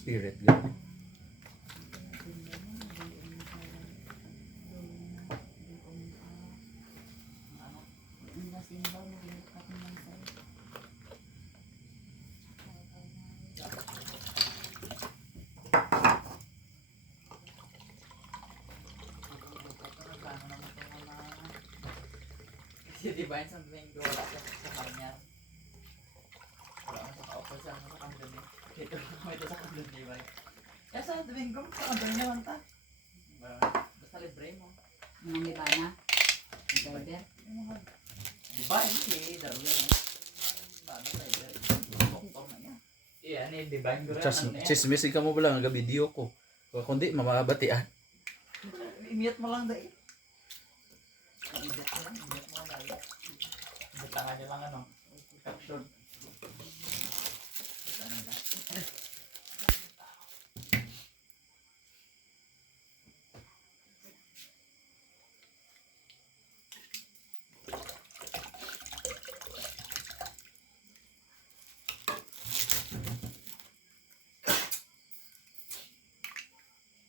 spirit gani. Kasi di ba yung something wala sa kanya. Wala ka sa ka-offer sa kandun eh. Dito kami ito sa kandun di ba? Kaya sa Domingo, sa kandun naman ta. Basta libre mo. Mga di ba na? Driver? Di ba yun si Darwin eh? Paano driver? Doktor na niya. Iya ni, di ba yung gura Chismis ka mo pala nga video ko. Kundi mamabatian. I-mute mo lang dahil. I-mute mo lang dahil. Butangan niya lang ano. Caption. Butangan na.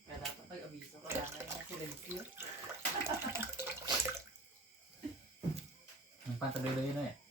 Kaya dapat pag-abiso ko lang na silensyo. Ang pantagay-lagay na eh.